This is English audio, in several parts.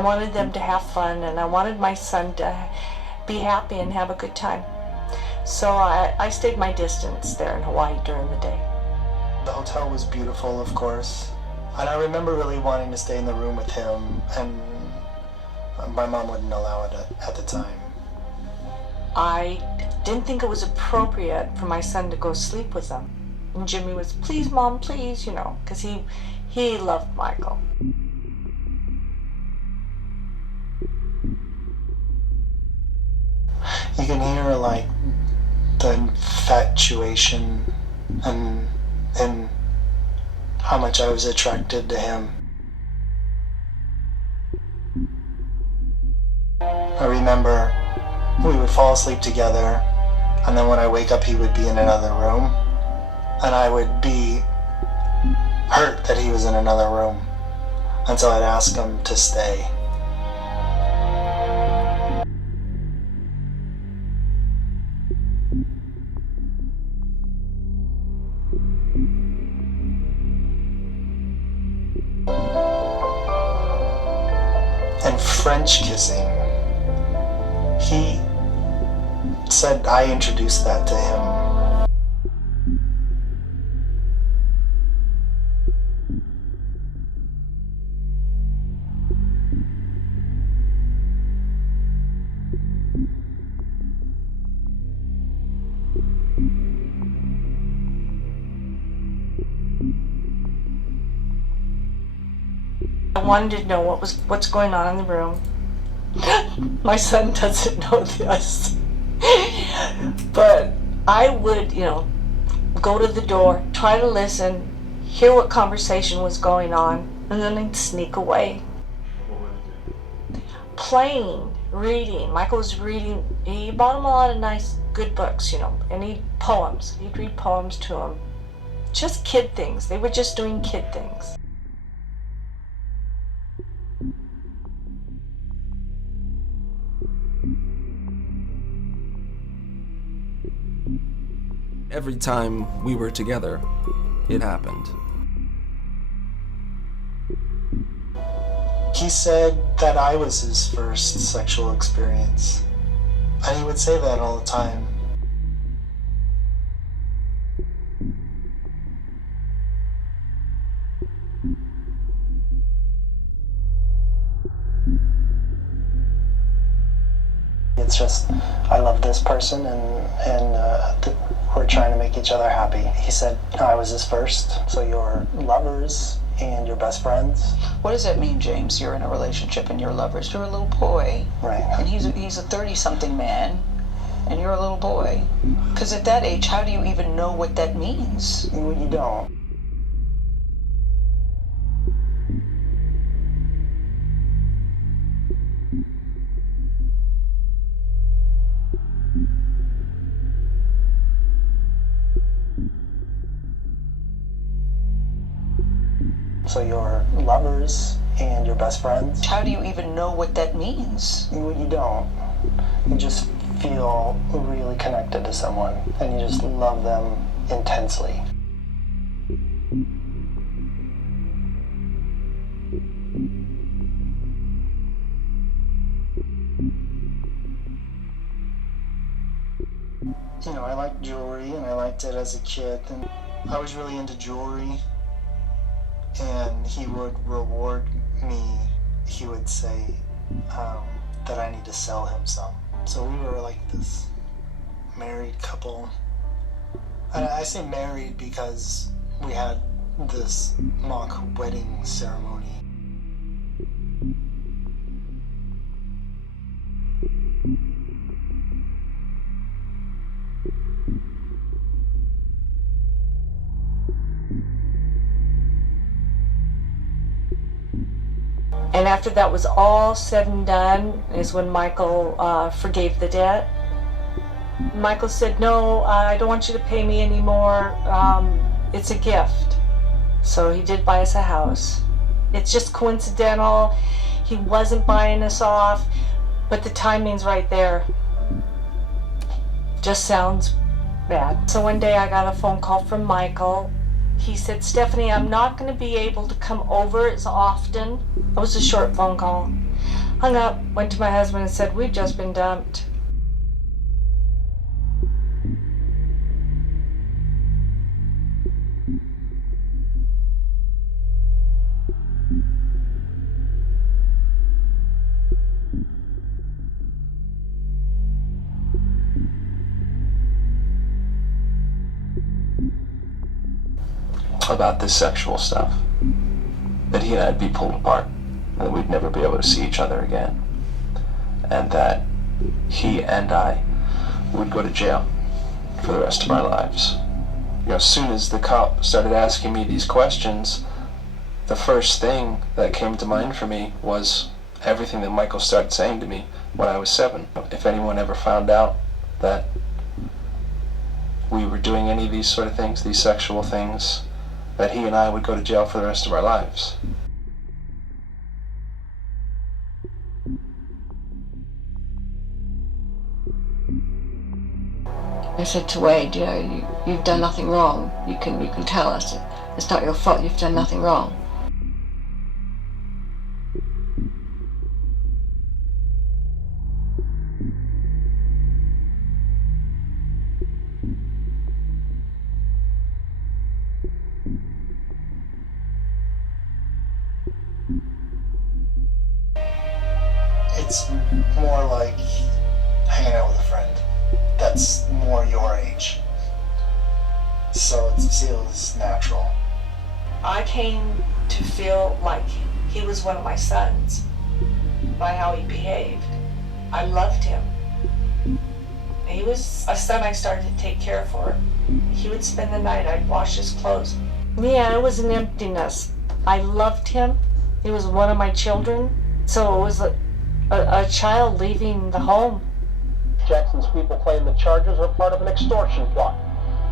I wanted them to have fun, and I wanted my son to be happy and have a good time. So I stayed my distance there in Hawaii during the day. The hotel was beautiful, of course. And I remember really wanting to stay in the room with him, and my mom wouldn't allow it at the time. I didn't think it was appropriate for my son to go sleep with them. And Jimmy was, please, Mom, please, because he loved Michael. You can hear, like, the infatuation and how much I was attracted to him. I remember we would fall asleep together, and then when I wake up he would be in another room, and I would be hurt that he was in another room, and so I'd ask him to stay. And French kissing, he said I introduced that to him. I wanted to know what's going on in the room. My son doesn't know this. But I would, go to the door, try to listen, hear what conversation was going on, and then I'd sneak away. Playing, reading. Michael was reading. He bought him a lot of nice, good books, and poems. He'd read poems to him. Just kid things. They were just doing kid things. Every time we were together, it happened. He said that I was his first sexual experience, and he would say that all the time. It's just, I love this person, and we're trying to make each other happy. He said I was his first, so you're lovers and you're best friends. What does that mean, James? You're in a relationship and you're lovers. You're a little boy. Right. And he's a 30-something man, and you're a little boy. Because at that age, how do you even know what that means? You don't. So you're lovers and you're best friends. How do you even know what that means? You don't. You just feel really connected to someone, and you just love them intensely. I liked jewelry, and I liked it as a kid, and I was really into jewelry. And he would reward me. He would say that I need to sell him some. So we were like this married couple. And I say married because we had this mock wedding ceremony. And after that was all said and done is when Michael forgave the debt. Michael said, no, I don't want you to pay me anymore. It's a gift. So he did buy us a house. It's just coincidental. He wasn't buying us off, but the timing's right there. Just sounds bad. So one day I got a phone call from Michael. He said, Stephanie, I'm not going to be able to come over as often. It was a short phone call. Hung up, went to my husband and said, "We've just been dumped." About this sexual stuff, that he and I'd be pulled apart, and that we'd never be able to see each other again, and that he and I would go to jail for the rest of our lives. As soon as the cop started asking me these questions, the first thing that came to mind for me was everything that Michael started saying to me when I was 7. If anyone ever found out that we were doing any of these sort of things, these sexual things, that he and I would go to jail for the rest of our lives. I said to Wade, you've done nothing wrong. You can tell us. It's not your fault. You've done nothing wrong. It's more like hanging out with a friend that's more your age. So it feels natural. I came to feel like he was one of my sons by how he behaved. I loved him. He was a son I started to take care for. He would spend the night, I'd wash his clothes. Yeah, it was an emptiness. I loved him. He was one of my children. So it was a child leaving the home. Jackson's people claim the charges are part of an extortion plot.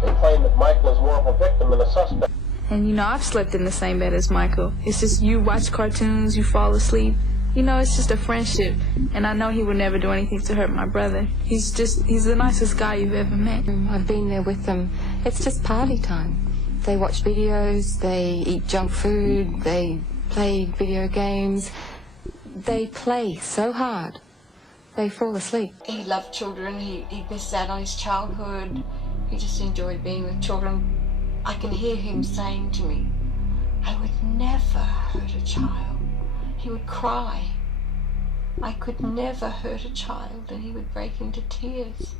They claim that Michael is more of a victim than a suspect. And I've slept in the same bed as Michael. It's just you watch cartoons, you fall asleep. It's just a friendship. And I know he would never do anything to hurt my brother. He's the nicest guy you've ever met. I've been there with them. It's just party time. They watch videos, they eat junk food, they play video games. They play so hard, they fall asleep. He loved children. He missed out on his childhood. He just enjoyed being with children. I can hear him saying to me, "I would never hurt a child." He would cry. "I could never hurt a child," and he would break into tears.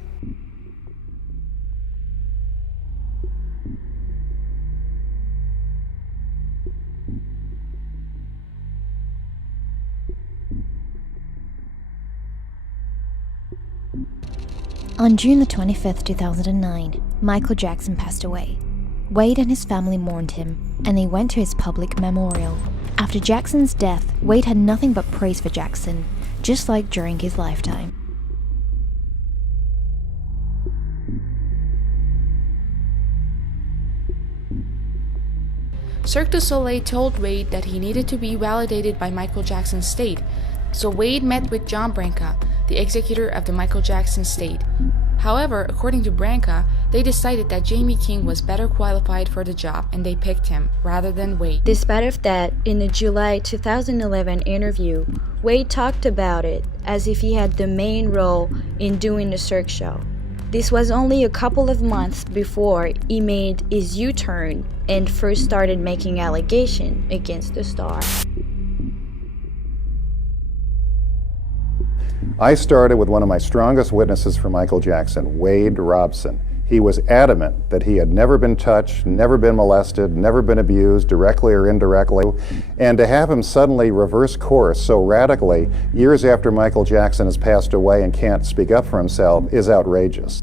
On June the 25th, 2009, Michael Jackson passed away. Wade and his family mourned him, and they went to his public memorial. After Jackson's death, Wade had nothing but praise for Jackson, just like during his lifetime. Cirque du Soleil told Wade that he needed to be validated by Michael Jackson's estate, so Wade met with John Branca, the executor of the Michael Jackson estate. However, according to Branca, they decided that Jamie King was better qualified for the job, and they picked him rather than Wade. Despite of that, in the July 2011 interview, Wade talked about it as if he had the main role in doing the Cirque show. This was only a couple of months before he made his U-turn and first started making allegations against the star. I started with one of my strongest witnesses for Michael Jackson, Wade Robson. He was adamant that he had never been touched, never been molested, never been abused, directly or indirectly. And to have him suddenly reverse course so radically, years after Michael Jackson has passed away and can't speak up for himself, is outrageous.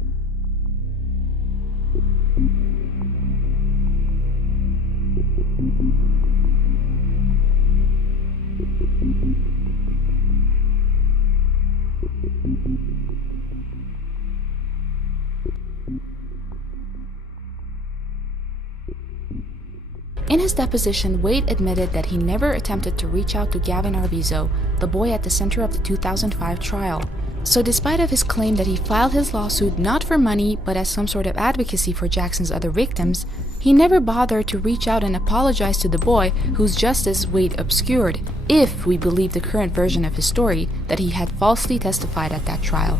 In his deposition, Wade admitted that he never attempted to reach out to Gavin Arvizo, the boy at the center of the 2005 trial. So despite of his claim that he filed his lawsuit not for money but as some sort of advocacy for Jackson's other victims, he never bothered to reach out and apologize to the boy whose justice Wade obscured, if we believe the current version of his story that he had falsely testified at that trial.